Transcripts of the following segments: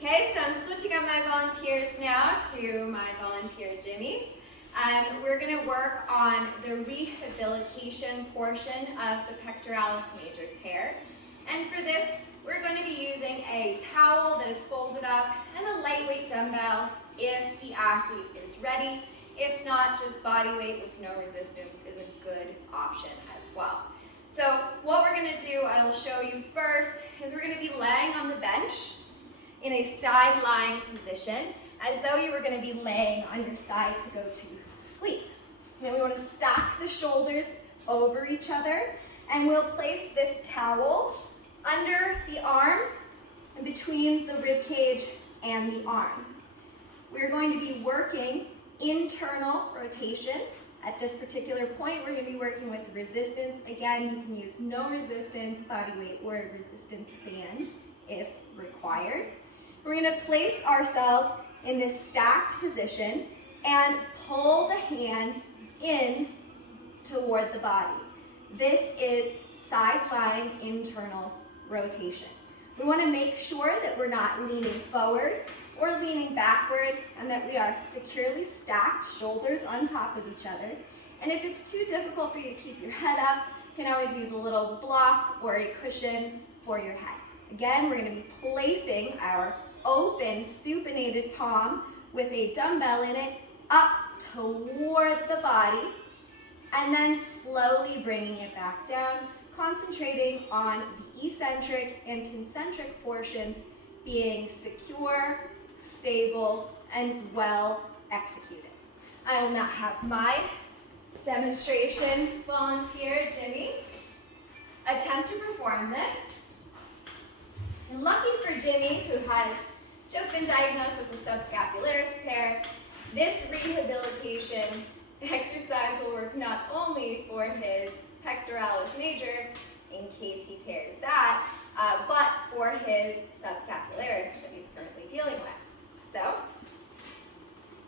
Okay, so I'm switching up my volunteers now to my volunteer Jimmy. We're going to work on the rehabilitation portion of the pectoralis major tear. And for this, we're going to be using a towel that is folded up and a lightweight dumbbell if the athlete is ready. If not, just body weight with no resistance is a good option as well. So what we're going to do, I will show you first, is we're going to be laying on the bench in a side lying position, as though you were going to be laying on your side to go to sleep. Then we want to stack the shoulders over each other, and we'll place this towel under the arm and between the rib cage and the arm. We're going to be working internal rotation. At this particular point, we're going to be working with resistance. Again, you can use no resistance, body weight, or a resistance band if required. We're going to place ourselves in this stacked position and pull the hand in toward the body. This is side-lying internal rotation. We want to make sure that we're not leaning forward or leaning backward, and that we are securely stacked, shoulders on top of each other. And if it's too difficult for you to keep your head up, you can always use a little block or a cushion for your head. Again, we're going to be placing our open supinated palm with a dumbbell in it up toward the body, and then slowly bringing it back down, concentrating on the eccentric and concentric portions being secure, stable, and well executed. I will now have my demonstration volunteer, Jimmy, attempt to perform this. And lucky for Jimmy, who has just been diagnosed with a subscapularis tear, this rehabilitation exercise will work not only for his pectoralis major, in case he tears that, but for his subscapularis that he's currently dealing with. So,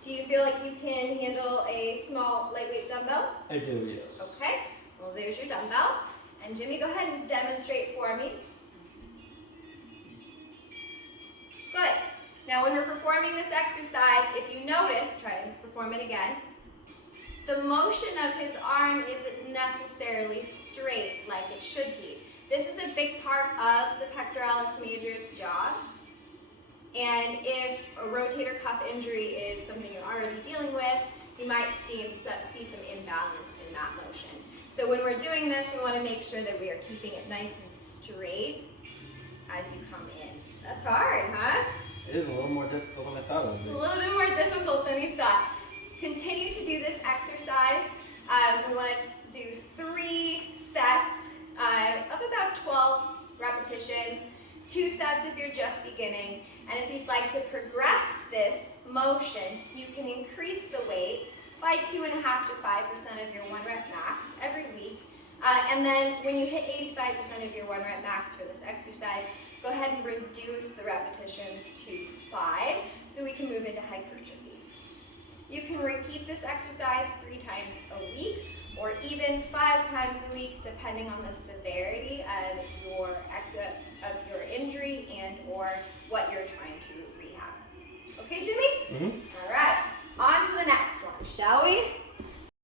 do you feel like you can handle a small lightweight dumbbell? I do, yes. Okay, well there's your dumbbell. And Jimmy, go ahead and demonstrate for me. Good. Now when we're performing this exercise, if you notice, try and perform it again, the motion of his arm isn't necessarily straight like it should be. This is a big part of the pectoralis major's job. And if a rotator cuff injury is something you're already dealing with, you might see some imbalance in that motion. So when we're doing this, we want to make sure that we are keeping it nice and straight as you come in. That's hard, huh? It is a little more difficult than I thought it would be. A little bit more difficult than you thought. Continue to do this exercise. We want to do 3 sets of about 12 repetitions, 2 sets if you're just beginning. And if you'd like to progress this motion, you can increase the weight by 2.5 to 5% of your 1 rep max every week. And then when you hit 85% of your 1 rep max for this exercise, go ahead and reduce the repetitions to 5 so we can move into hypertrophy. You can repeat this exercise 3 times a week or even 5 times a week depending on the severity of your injury and or what you're trying to rehab. Okay, Jimmy? Mm-hmm. All right, on to the next one, shall we?